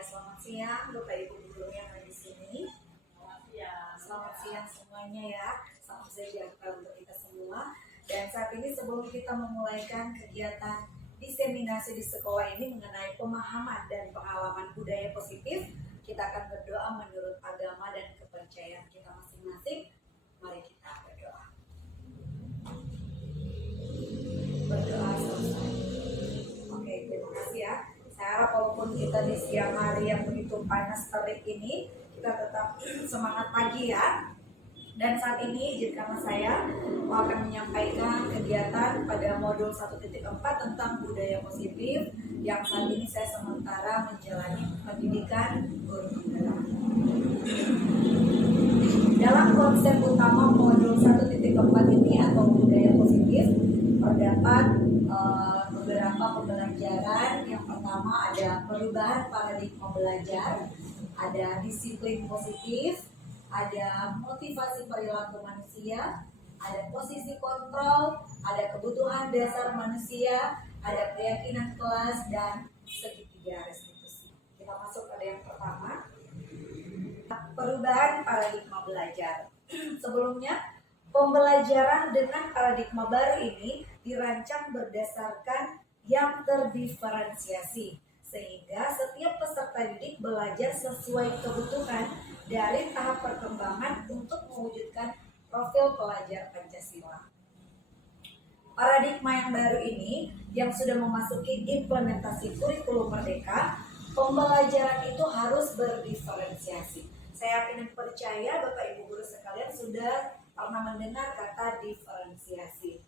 Selamat siang Bapak Ibu guru yang ada di sini. Selamat siang semuanya ya. Salam sejahtera untuk kita semua. Dan saat ini sebelum kita memulaikan kegiatan diseminasi di sekolah ini mengenai pemahaman dan pengalaman budaya positif, kita akan berdoa menurut agama dan kepercayaan kita masing-masing. Mari kita berdoa. Berdoa selesai. Oke, terima kasih ya. Saya harap walaupun kita di siang hari yang begitu panas terik ini, kita tetap semangat pagi ya. Dan saat ini izinkanlah saya akan menyampaikan kegiatan pada modul 1.4 tentang budaya positif yang saat ini saya sementara menjalani pendidikan guru penggerak. Dalam konsep utama modul 1.4 ini atau budaya positif terdapat beberapa pembelajaran. Yang pertama ada perubahan paradigma belajar, ada disiplin positif, ada motivasi perilaku manusia, ada posisi kontrol, ada kebutuhan dasar manusia, ada keyakinan kelas, dan segitiga restitusi. Kita masuk pada yang pertama, perubahan paradigma belajar. Sebelumnya, pembelajaran dengan paradigma baru ini dirancang berdasarkan yang terdiferensiasi, sehingga setiap peserta didik belajar sesuai kebutuhan dari tahap perkembangan untuk mewujudkan profil pelajar Pancasila. Paradigma yang baru ini yang sudah memasuki implementasi kurikulum merdeka, pembelajaran itu harus berdiferensiasi. Saya yakin dan percaya Bapak Ibu guru sekalian sudah pernah mendengar kata diferensiasi.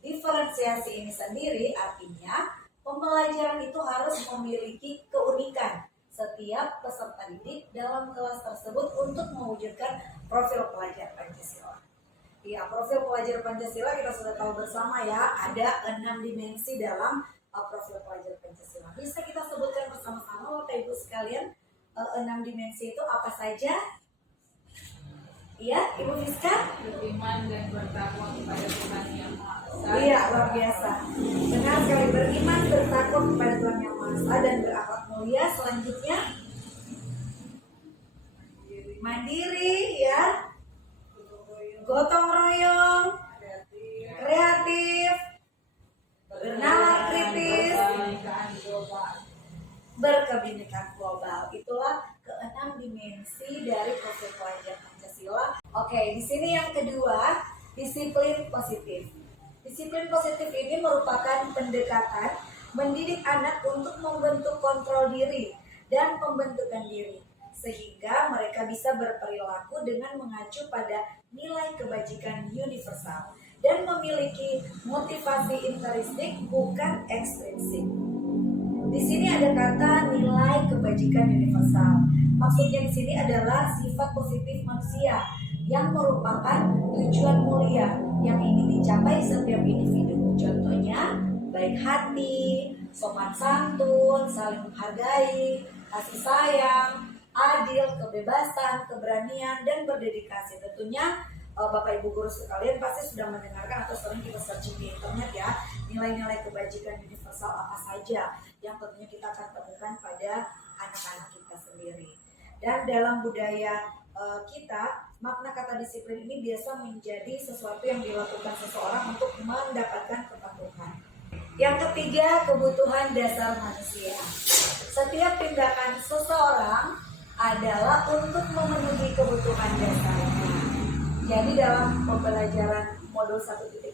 Diferensiasi ini sendiri artinya pembelajaran itu harus memiliki keunikan setiap peserta didik dalam kelas tersebut untuk mewujudkan profil pelajar Pancasila. Ya, profil pelajar Pancasila kita sudah tahu bersama ya, ada 6 dimensi dalam profil pelajar Pancasila. Bisa kita sebutkan bersama-sama Bapak Ibu sekalian, 6 dimensi itu apa saja? Iya, Ibu Fiska? Beriman dan bertakwa kepada Tuhan Yang Maha Esa. Iya, luar biasa. Benar sekali, beriman, bertakwa kepada Tuhan Yang Maha Esa dan berakhlak mulia. Selanjutnya, mandiri ya, gotong royong, kreatif, bernalar kritis, berkebinekaan global. Itulah ke-6 dimensi dari profil pelajar Pancasila. Oke, di sini yang kedua, disiplin positif. Disiplin positif ini merupakan pendekatan mendidik anak untuk membentuk kontrol diri dan pembentukan diri, sehingga mereka bisa berperilaku dengan mengacu pada nilai kebajikan universal dan memiliki motivasi intrinsik bukan ekstrinsik. Di sini ada kata nilai kebajikan universal. Maksudnya di sini adalah sifat positif manusia yang merupakan tujuan mulia yang ingin dicapai setiap individu. Contohnya baik hati, sopan santun, saling menghargai, kasih sayang, adil, kebebasan, keberanian, dan berdedikasi. Tentunya Bapak Ibu guru sekalian pasti sudah mendengarkan atau sering kita searching di internet ya, nilai-nilai kebajikan universal apa saja yang tentunya kita akan temukan pada anak-anak kita sendiri. Dan dalam budaya kita, makna kata disiplin ini biasa menjadi sesuatu yang dilakukan seseorang untuk mendapatkan kepatuhan. Yang ketiga, kebutuhan dasar manusia. Setiap tindakan seseorang adalah untuk memenuhi kebutuhan dasarnya. Jadi dalam pembelajaran modul 1.4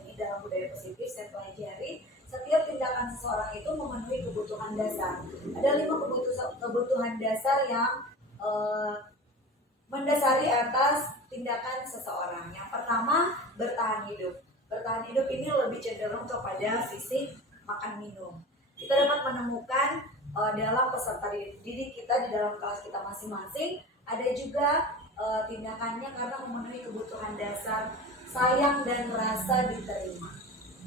ini dalam budaya positif saya pelajari setiap tindakan seseorang itu memenuhi kebutuhan dasar. Ada 5 kebutuhan dasar yang mendasari atas tindakan seseorang. Yang pertama, bertahan hidup. Bertahan hidup ini lebih cenderung kepada fisik, makan, minum. Kita dapat menemukan dalam peserta didik kita di dalam kelas kita masing-masing ada juga tindakannya karena memenuhi kebutuhan dasar sayang dan rasa diterima.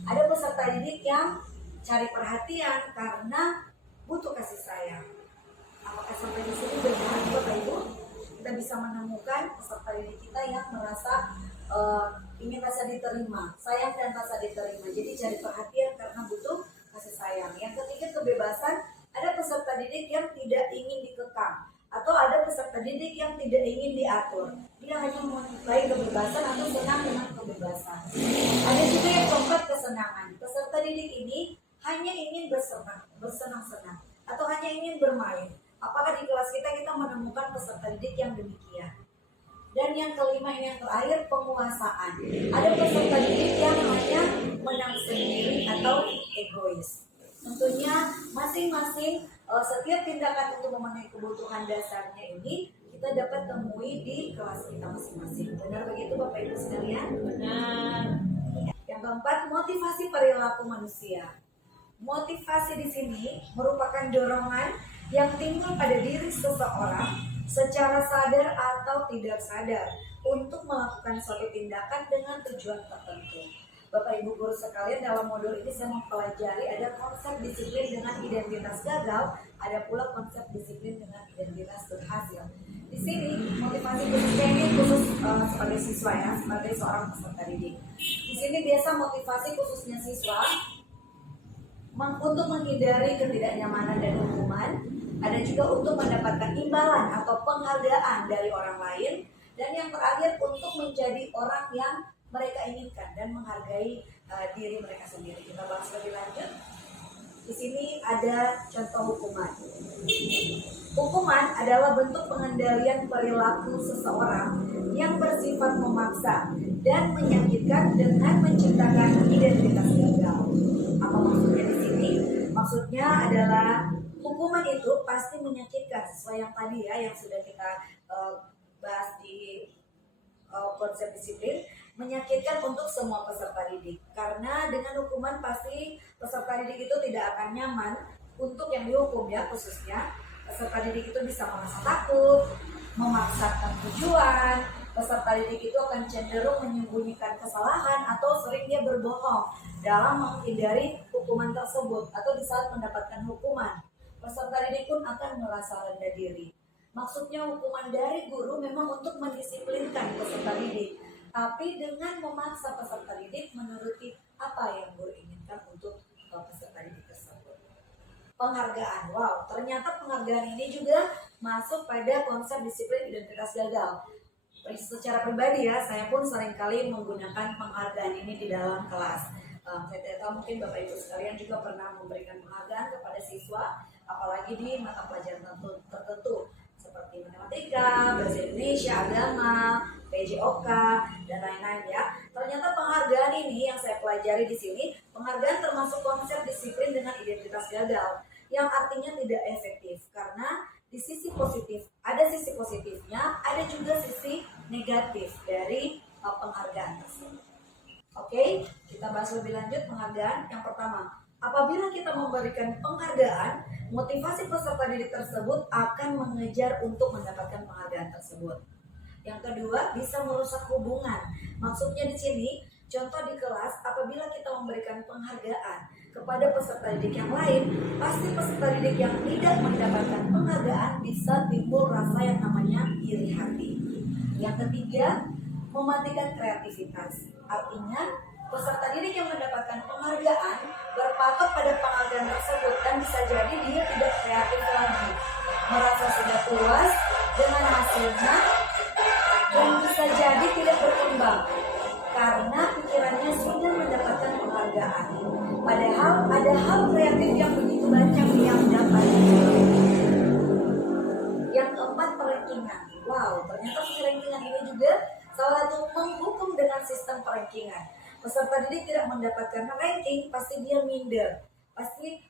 Ada peserta didik yang cari perhatian karena butuh kasih sayang. Apakah sampai di sini benar, Bapak Ibu? Kita bisa menemukan peserta didik kita yang merasa ingin rasa diterima, sayang dan rasa diterima. Jadi cari perhatian karena butuh kasih sayang. Yang ketiga, kebebasan. Ada peserta didik yang tidak ingin dikekang atau ada peserta didik yang tidak ingin diatur. Dia hanya menyukai kebebasan atau senang dengan kebebasan. Ada juga yang keempat, kesenangan. Peserta didik ini hanya ingin bersenang-senang atau hanya ingin bermain. Apakah di kelas kita menemukan peserta didik yang demikian? Dan yang kelima, ini yang terakhir, penguasaan. Ada peserta didik yang hanya menang sendiri atau egois. Tentunya masing-masing setiap tindakan untuk memenuhi kebutuhan dasarnya ini kita dapat temui di kelas kita masing-masing. Benar begitu Bapak Ibu sekalian? Benar. Yang keempat, motivasi perilaku manusia. Motivasi di sini merupakan dorongan yang timbul pada diri seseorang secara sadar atau tidak sadar untuk melakukan suatu tindakan dengan tujuan tertentu. Bapak Ibu guru sekalian, dalam modul ini saya mempelajari ada konsep disiplin dengan identitas gagal, ada pula konsep disiplin dengan identitas berhasil. Di sini motivasi khususnya ini khusus sebagai siswa ya, sebagai seorang peserta didik. Di sini biasa motivasi khususnya siswa untuk menghindari ketidaknyamanan dan hukuman, ada juga untuk mendapatkan imbalan atau penghargaan dari orang lain, dan yang terakhir untuk menjadi orang yang mereka inginkan dan menghargai diri mereka sendiri. Kita bahas lebih lanjut. Di sini ada contoh hukuman. Hukuman adalah bentuk pengendalian perilaku seseorang yang bersifat memaksa dan menyakitkan dengan menciptakan identitas gagal. Apa maksudnya di sini? Maksudnya adalah hukuman itu pasti menyakitkan sesuai yang tadi ya yang sudah kita bahas di konsep disiplin, menyakitkan untuk semua peserta didik. Karena dengan hukuman pasti peserta didik itu tidak akan nyaman untuk yang dihukum ya, khususnya peserta didik itu bisa merasa takut, memaksakan tujuan. Peserta didik itu akan cenderung menyembunyikan kesalahan atau sering dia berbohong dalam menghindari hukuman tersebut, atau di saat mendapatkan hukuman peserta didik pun akan merasa rendah diri. Maksudnya hukuman dari guru memang untuk mendisiplinkan peserta didik, tapi dengan memaksa peserta didik menuruti apa yang guru inginkan untuk peserta didik tersebut. Penghargaan, wow, ternyata penghargaan ini juga masuk pada konsep disiplin identitas gagal. Secara pribadi ya, saya pun seringkali menggunakan penghargaan ini di dalam kelas. Saya tidak tahu, mungkin Bapak Ibu sekalian juga pernah memberikan penghargaan kepada siswa, apalagi di mata pelajaran tertentu seperti matematika, bahasa Indonesia, agama, PJOK, dan lain-lain ya. Ternyata penghargaan ini yang saya pelajari di sini, penghargaan termasuk konsep disiplin dengan identitas gagal, yang artinya tidak efektif karena di sisi positif ada sisi positifnya, ada juga sisi negatif dari penghargaan tersebut. Oke, kita bahas lebih lanjut penghargaan. Yang pertama, Apabila kita memberikan penghargaan, motivasi peserta didik tersebut akan mengejar untuk mendapatkan penghargaan tersebut. Yang kedua, bisa merusak hubungan. Maksudnya di sini, contoh di kelas, apabila kita memberikan penghargaan kepada peserta didik yang lain, pasti peserta didik yang tidak mendapatkan penghargaan bisa timbul rasa yang namanya iri hati. Yang ketiga, mematikan kreativitas. Artinya, peserta didik yang mendapatkan penghargaan berpatok pada penghargaan tersebut dan bisa jadi dia tidak kreatif lagi, merasa sudah puas dengan hasilnya dan bisa jadi tidak berkembang karena pikirannya sudah mendapatkan penghargaan. Padahal ada hal kreatif yang begitu banyak yang dapat dicapai. Yang keempat, perankingan. Wow, ternyata perankingan ini juga salah satu menghukum dengan sistem perankingan. Peserta didik tidak mendapatkan ranking, pasti dia minder. Pasti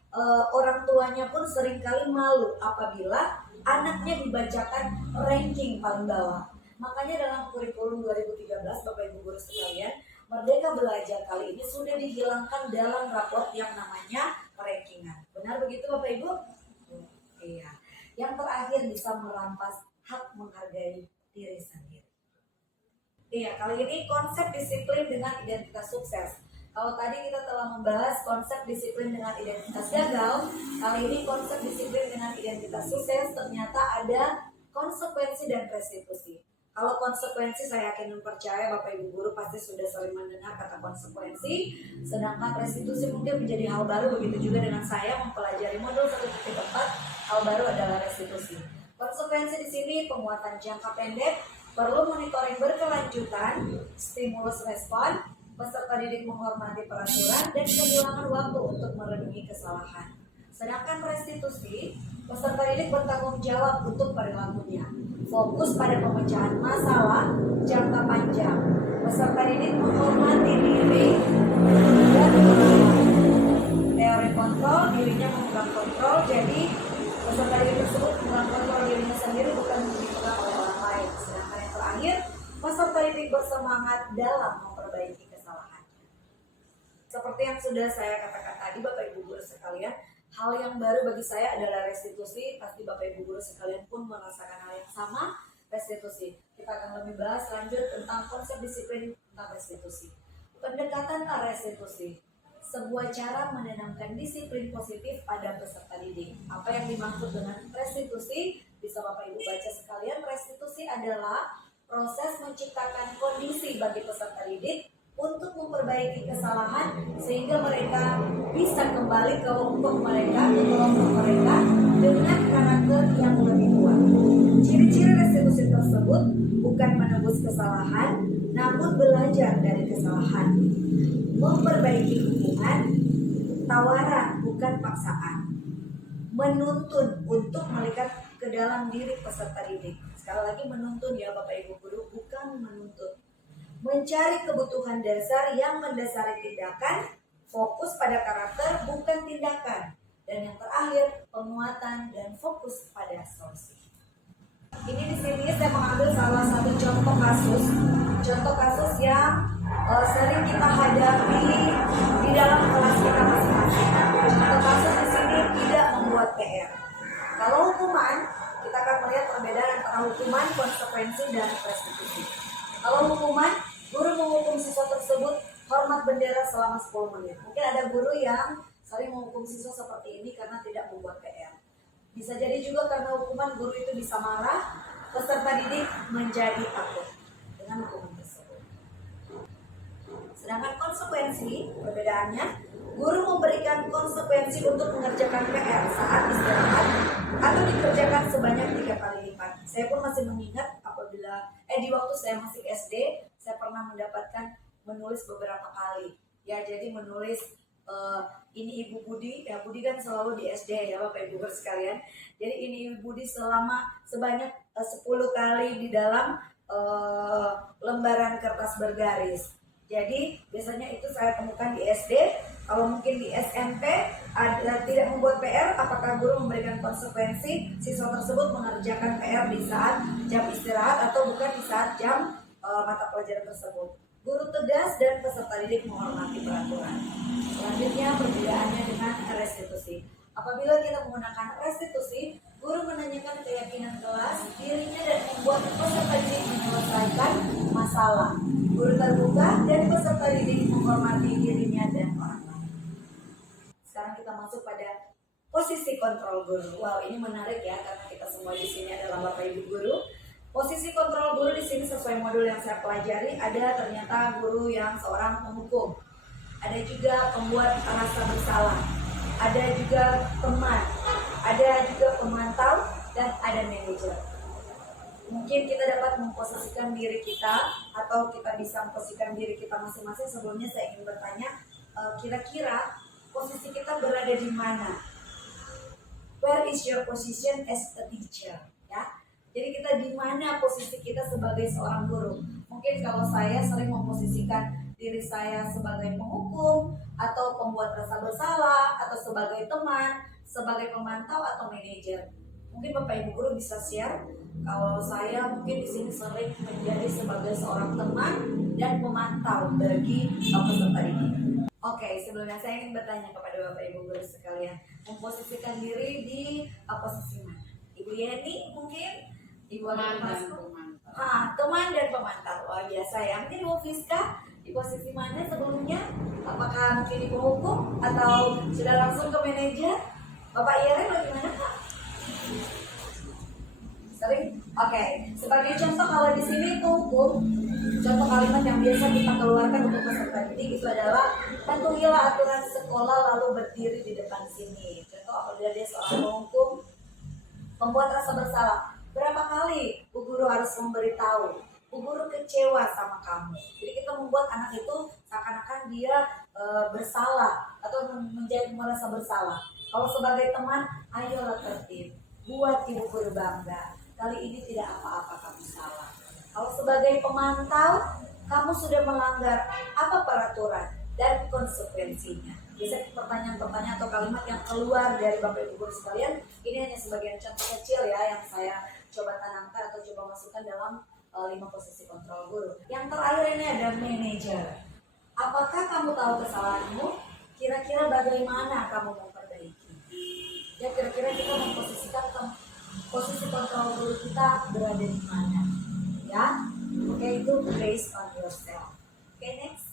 orang tuanya pun seringkali malu apabila anaknya dibacakan ranking paling bawah. Makanya dalam kurikulum 2013, Bapak Ibu guru sekalian, Merdeka Belajar kali ini sudah dihilangkan dalam raport yang namanya rankingan. Benar begitu Bapak Ibu? Iya. Yang terakhir, bisa merampas hak menghargai diri sendiri. Iya, kali ini konsep disiplin dengan identitas sukses. Kalau tadi kita telah membahas konsep disiplin dengan identitas gagal, kali ini konsep disiplin dengan identitas sukses ternyata ada konsekuensi dan restitusi. Kalau konsekuensi, saya yakin dan percaya Bapak Ibu guru pasti sudah sering mendengar kata konsekuensi, sedangkan restitusi mungkin menjadi hal baru. Begitu juga dengan saya mempelajari modul 1.4, hal baru adalah restitusi. Konsekuensi di sini penguatan jangka pendek, perlu monitoring berkelanjutan, stimulus respon, peserta didik menghormati peraturan, dan kehilangan waktu untuk merenungi kesalahan. Sedangkan restitusi, peserta didik bertanggung jawab untuk perilakunya, fokus pada pemecahan masalah jangka panjang. Peserta didik menghormati diri dan teori kontrol, dirinya memegang kontrol, jadi peserta didik tersebut memegang kontrol dirinya sendiri, bukan dipegang oleh orang lain. Sedangkan yang terakhir, peserta didik bersemangat dalam memperbaiki kesalahannya. Seperti yang sudah saya katakan tadi, Bapak Ibu guru sekalian, hal yang baru bagi saya adalah restitusi. Pasti Bapak Ibu guru sekalian pun merasakan hal yang sama, restitusi. Kita akan lebih bahas lanjut tentang konsep disiplin tentang restitusi. Pendekatan restitusi, sebuah cara menanamkan disiplin positif pada peserta didik. Apa yang dimaksud dengan restitusi? Bisa Bapak Ibu baca sekalian. Restitusi adalah proses menciptakan kondisi bagi peserta didik untuk memperbaiki kesalahan sehingga mereka bisa kembali ke kelompok mereka, dengan karakter yang lebih kuat. Ciri-ciri restitusi tersebut bukan menebus kesalahan, namun belajar dari kesalahan, memperbaiki hubungan, tawaran bukan paksaan, menuntun untuk melihat ke dalam diri peserta didik. Sekali lagi menuntun ya Bapak Ibu guru, bukan menuntut. Mencari kebutuhan dasar yang mendasari tindakan, fokus pada karakter bukan tindakan. Dan yang terakhir, penguatan dan fokus pada solusi. Ini di sini saya mengambil salah satu contoh kasus yang sering kita hadapi di dalam kelas kita masing-masing. Contoh kasus di sini tidak membuat PR. Kalau hukuman, kita akan melihat perbedaan antara hukuman, konsekuensi, dan restitusi. Kalau hukuman, guru menghukum siswa tersebut hormat bendera selama 10 menit. Mungkin ada guru yang sering menghukum siswa seperti ini karena tidak membuat PR. Bisa jadi juga karena hukuman guru itu bisa marah, peserta didik menjadi takut dengan hukuman tersebut. Sedangkan konsekuensi, perbedaannya, guru memberikan konsekuensi untuk mengerjakan PR saat istirahat atau dikerjakan sebanyak 3 kali lipat. Saya pun masih mengingat apabila di waktu saya masih SD, saya pernah mendapatkan menulis beberapa kali. Ya, jadi menulis ini Ibu Budi, ya Budi kan selalu di SD ya Bapak Ibu sekalian. Jadi ini Ibu Budi sebanyak 10 kali di dalam lembaran kertas bergaris. Jadi biasanya itu saya temukan di SD. Kalau mungkin di SMP ada tidak membuat PR, apakah guru memberikan konsekuensi siswa tersebut mengerjakan PR di saat jam istirahat atau bukan di saat jam mata pelajaran tersebut. Guru tegas dan peserta didik menghormati peraturan. Selanjutnya perbedaannya dengan restitusi. Apabila kita menggunakan restitusi, guru menanyakan keyakinan kelas, dirinya dan membuat peserta didik menyelesaikan masalah. Guru terbuka dan peserta didik menghormati dirinya dan orang lain. Sekarang kita masuk pada posisi kontrol guru. Wow, ini menarik ya karena kita semua di sini adalah Bapak Ibu guru. Posisi kontrol guru di sini sesuai modul yang saya pelajari, ada ternyata guru yang seorang penghukum, ada juga pembuat rasa bersalah, ada juga teman, ada juga pemantau, dan ada manajer. Mungkin kita dapat memposisikan diri kita atau kita bisa memposisikan diri kita masing-masing. Sebelumnya saya ingin bertanya, kira-kira posisi kita berada di mana? Where is your position as a teacher? Ya. Jadi kita di mana posisi kita sebagai seorang guru? Mungkin kalau saya sering memposisikan diri saya sebagai penghukum atau pembuat rasa bersalah atau sebagai teman, sebagai pemantau atau manajer. Mungkin Bapak Ibu guru bisa share. Kalau saya mungkin di sini sering menjadi sebagai seorang teman dan pemantau bagi peserta ini. Oke, sebelumnya saya ingin bertanya kepada Bapak Ibu guru sekalian, memposisikan diri di posisi mana? Ibu Yeni mungkin? Ibu teman dan pemantau. Wah, biasa ya. Mungkin Ibu Fiska di posisi mana sebelumnya? Apakah mungkin di penghukum atau sudah langsung ke manajer? Bapak Yere bagaimana Kak? Sering? Oke. Sebagai contoh kalau di sini penghukum, contoh kalimat yang biasa kita keluarkan untuk peserta didik itu adalah patuhilah aturan sekolah lalu berdiri di depan sini. Contoh apabila dia seorang penghukum, membuat rasa bersalah. Berapa kali Bu Guru harus memberitahu, Bu Guru kecewa sama kamu. Jadi kita membuat anak itu seakan-akan dia bersalah atau merasa bersalah. Kalau sebagai teman, ayolah tertib, buat Ibu Guru bangga. Kali ini tidak apa-apa kamu salah. Kalau sebagai pemantau, kamu sudah melanggar apa peraturan dan konsekuensinya. Bisa pertanyaan-pertanyaan atau kalimat yang keluar dari Bapak Ibu guru sekalian, ini hanya sebagian contoh kecil ya yang saya coba tanamkan atau coba masukkan dalam 5 posisi kontrol guru. Yang terakhir ini ada manajer. Apakah kamu tahu kesalahanmu? Kira-kira bagaimana kamu memperbaiki? Ya kira-kira kita memposisikan posisi kontrol guru kita berada di mana? Ya, oke itu based on yourself. Oke, next.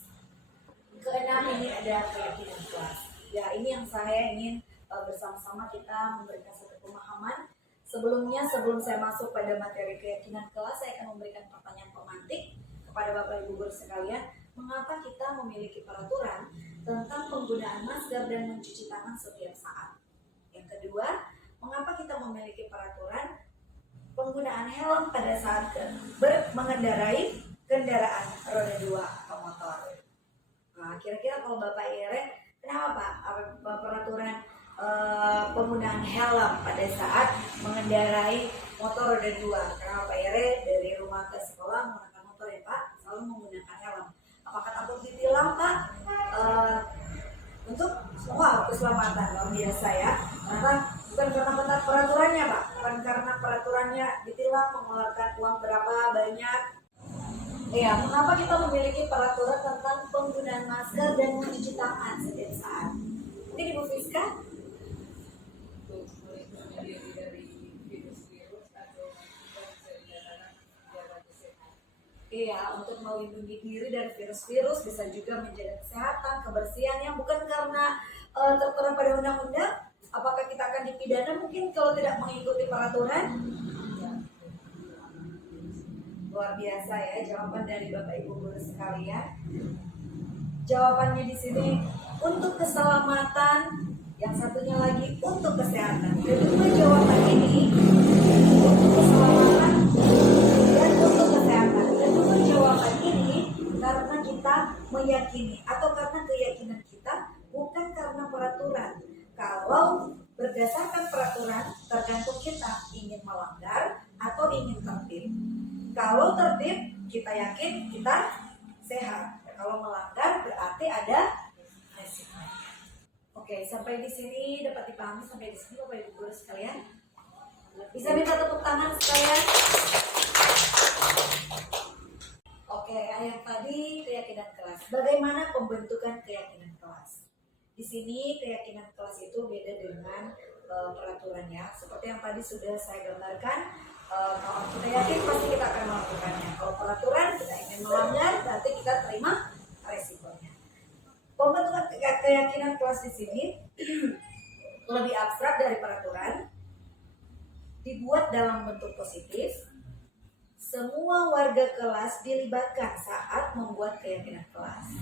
Keenam ini ada keyakinan kelas. Ya, ini yang saya ingin bersama-sama kita memberikan satu pemahaman. Sebelum saya masuk pada materi keyakinan kelas, saya akan memberikan pertanyaan pemantik kepada Bapak Ibu guru sekalian. Mengapa kita memiliki peraturan tentang penggunaan masker dan mencuci tangan setiap saat? Yang kedua, mengapa kita memiliki peraturan penggunaan helm pada saat mengendarai kendaraan roda 2 atau motor? Nah, kira-kira kalau Bapak Ire, kenapa Pak peraturan penggunaan helm pada saat mengendarai motor roda 2? Karena Bapak Ire dari rumah ke sekolah menggunakan motor ya Pak, selalu menggunakan helm. Apakah takut ditilang Pak? Untuk keselamatan luar biasa ya. Karena bukan karena peraturannya Pak, bukan karena peraturannya ditilang mengeluarkan uang berapa banyak. Ya, mengapa kita memiliki peraturan tentang penggunaan masker dan mencuci tangan setiap saat? Mungkin Ibu Fiska? Iya, untuk melindungi diri dari virus-virus, bisa juga menjaga kesehatan, kebersihan yang bukan karena tertera pada undang-undang. Apakah kita akan dipidana mungkin kalau tidak mengikuti peraturan? Luar biasa ya jawaban dari Bapak Ibu guru sekalian. Jawabannya di sini untuk keselamatan, yang satunya lagi untuk kesehatan. Kedua jawaban ini untuk keselamatan dan untuk kesehatan. Kedua jawaban ini karena kita meyakini atau karena keyakinan kita, bukan karena peraturan. Kalau berdasarkan peraturan, tergantung kita ingin melanggar atau ingin tertib. Kalau tertib, kita yakin kita sehat. Kalau melanggar, berarti ada resiko. Oke, sampai di sini dapat dipahami. Sampai di sini Bapak Ibu guru sekalian. Bisa minta tepuk tangan sekalian. Oke, yang tadi keyakinan Bagaimana pembentukan keyakinan kelas? Di sini keyakinan kelas itu beda dengan peraturannya. Seperti yang tadi sudah saya gambarkan, kalau kita yakin pasti kita akan melakukannya. Kalau peraturan kita ingin melanggar, berarti kita terima resikonya. Pembentukan keyakinan kelas di sini lebih abstrak dari peraturan, dibuat dalam bentuk positif. Semua warga kelas dilibatkan saat membuat keyakinan kelas,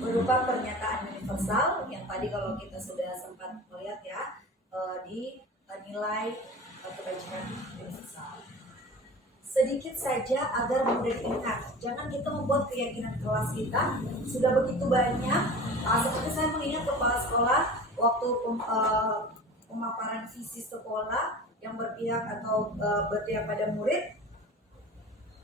berupa pernyataan universal yang tadi kalau kita sudah sempat melihat ya, di nilai kebajikan universal. Sedikit saja agar mudah diingat. Jangan kita membuat keyakinan kelas kita sudah begitu banyak. Seperti saya mengingat kepala sekolah waktu pemaparan visi sekolah yang berpihak atau berpihak pada murid,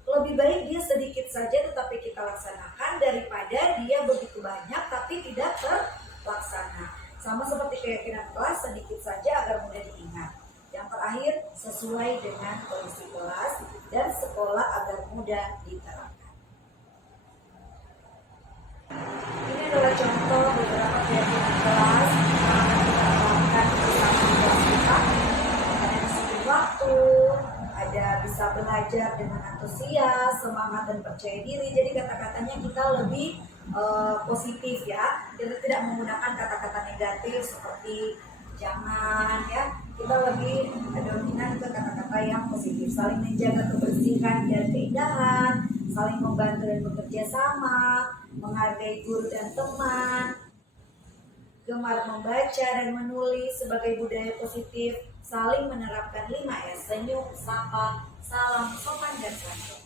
lebih baik dia sedikit saja tetapi kita laksanakan daripada dia begitu banyak tapi tidak terlaksana. Sama seperti keyakinan kelas, sedikit saja agar mudah diingat. Yang terakhir, sesuai dengan kondisi kelas dan sekolah agar mudah diterapkan. Ini adalah contoh beberapa keyakinan kelas yang akan kita terapkan bersama kelas kita. Ada disiplin waktu, ada bisa belajar dengan antusias, semangat dan percaya diri. Jadi kata-katanya kita lebih positif ya. Kita tidak menggunakan kata-kata negatif seperti jangan ya. Kita lebih dominan ke kata-kata yang positif. Saling menjaga kebersihan dan keindahan, saling membantu dan bekerja sama, menghargai guru dan teman, gemar membaca dan menulis sebagai budaya positif, saling menerapkan 5S, senyum, sapa, salam, sopan, dan santun.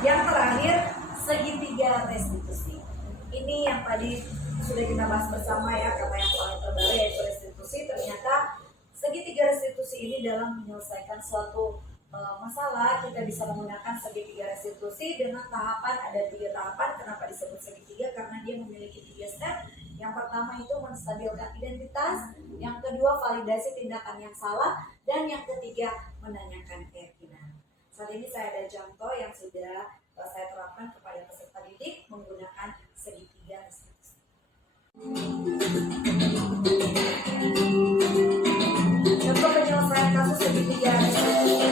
Yang terakhir, segitiga restitusi. Ini yang tadi sudah kita bahas bersama ya, kata yang paling terbaru yaitu restitusi. Ternyata segitiga restitusi ini dalam menyelesaikan suatu masalah, kita bisa menggunakan segitiga restitusi dengan tahapan. Ada 3 tahapan. Kenapa disebut segitiga? Karena dia memiliki 3 step. Yang pertama itu menstabilkan identitas, yang kedua validasi tindakan yang salah, dan yang ketiga menanyakan keyakinan. Saat ini saya ada contoh yang sudah saya terapkan kepada peserta didik menggunakan segitiga restitusi. Contoh penyelesaian kasus segitiga restitusi.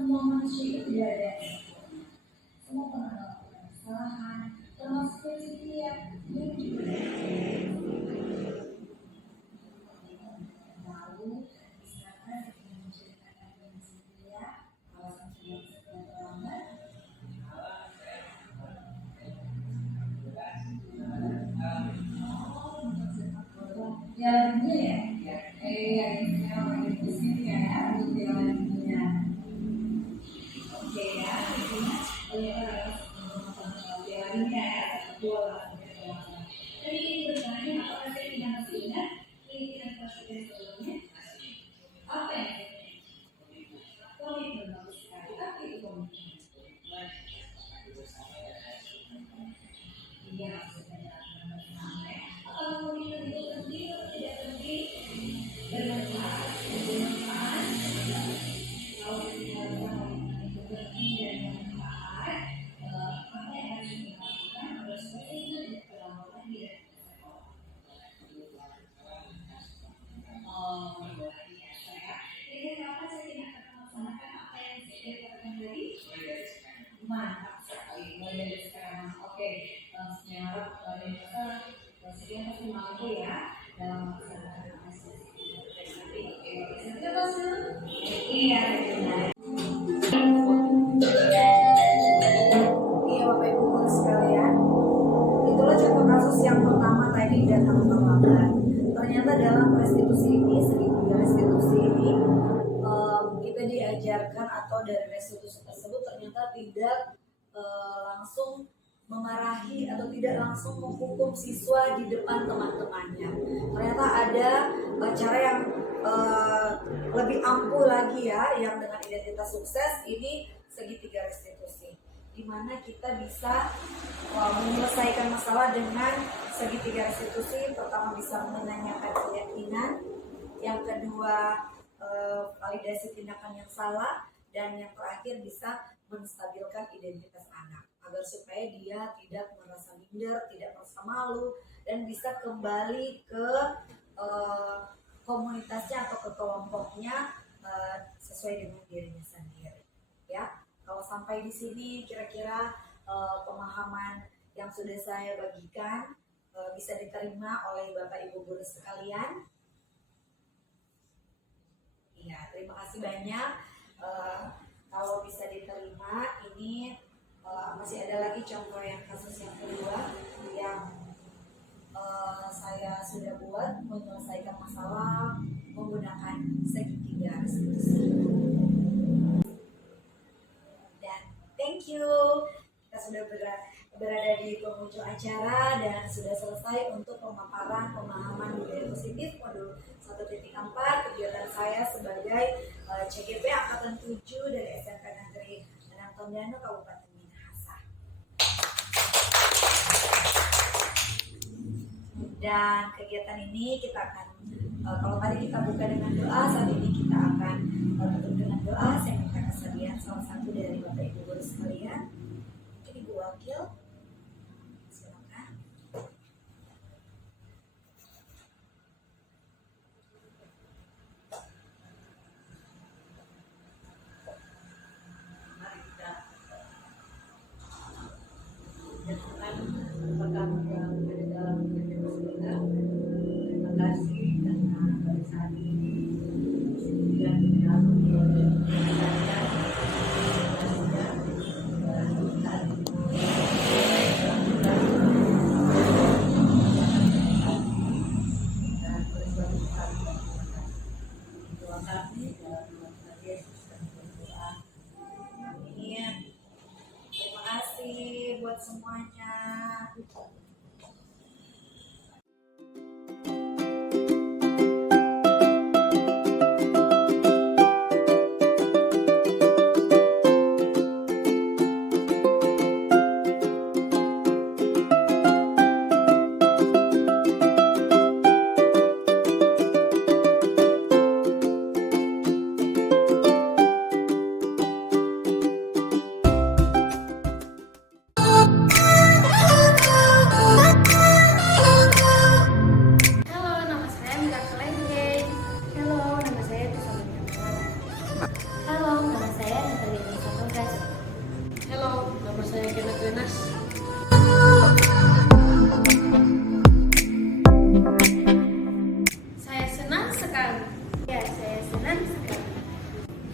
Semua manusia itu tidak ada semua pernah melakukan kesalahan, termasuk dia lalu misalkan menceritakan dia alasan sudah terlambat jalan dunia ya sekarang di sini ya untuk jalan dunia. Oke ya, jalannya dua Tadi ini bertanya apakah saya tidak masih ingat ini tidak pasti sebelumnya yang masih mampu ya dalam melaksanakan proses iya benar. Iya Bapak Ibu guru sekalian, itulah contoh kasus yang pertama tadi datang terlambat. Ternyata dalam restitusi ini, segitiga restitusi ini, kita diajarkan atau dari restitusi tersebut ternyata tidak langsung memarahi atau tidak langsung menghukum siswa di depan teman-temannya. Ternyata ada cara yang lebih ampuh lagi ya, yang dengan identitas sukses ini segitiga restitusi, di mana kita bisa menyelesaikan masalah dengan segitiga restitusi. Pertama bisa menanyakan keyakinan, yang kedua validasi tindakan yang salah, dan yang terakhir bisa menstabilkan identitas anak agar supaya dia tidak merasa minder, tidak merasa malu, dan bisa kembali ke komunitasnya atau ke kelompoknya sesuai dengan dirinya sendiri. Ya, kalau sampai di sini kira-kira pemahaman yang sudah saya bagikan bisa diterima oleh Bapak Ibu guru sekalian. Iya, terima kasih banyak. Kalau bisa diterima, ini masih ada lagi contoh yang kasus yang kedua yang saya sudah buat menyelesaikan masalah menggunakan segitiga restitusi. Dan thank you, kita sudah berada di penghujung acara dan sudah selesai untuk pemaparan pemahaman budaya positif modul 1.4 kegiatan saya sebagai CGP Angkatan 7 dari SMK Negeri Danang Tondano Kabupaten Minahasa. Dan kegiatan ini kita akan kalau tadi kita buka dengan doa, saat ini kita akan tutup dengan doa. Saya minta kesediaan salah satu dari Bapak Ibu guru sekalian, mungkin Ibu Wakil. Terima kasih buat semuanya.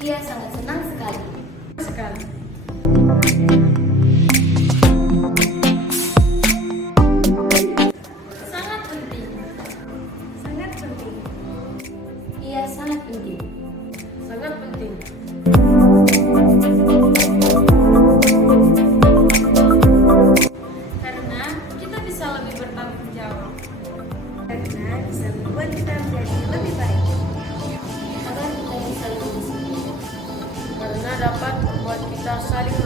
Iya, sangat senang sekali. Sangat penting. Sangat penting. Iya, sangat penting. Sangat penting. Karena kita bisa lebih bertanggung jawab. Karena bisa membuat kita menjadi lebih baik. Agar kita bisa lebih disiplin. Karena dapat membuat kita saling